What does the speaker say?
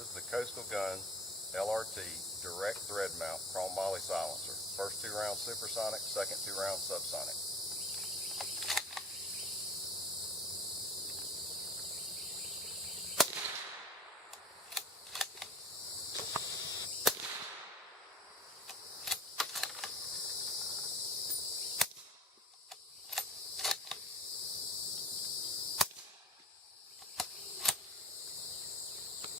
This is the Coastal Gun LRT direct thread mount chrome moly silencer. First 2 rounds supersonic, second 2 rounds subsonic.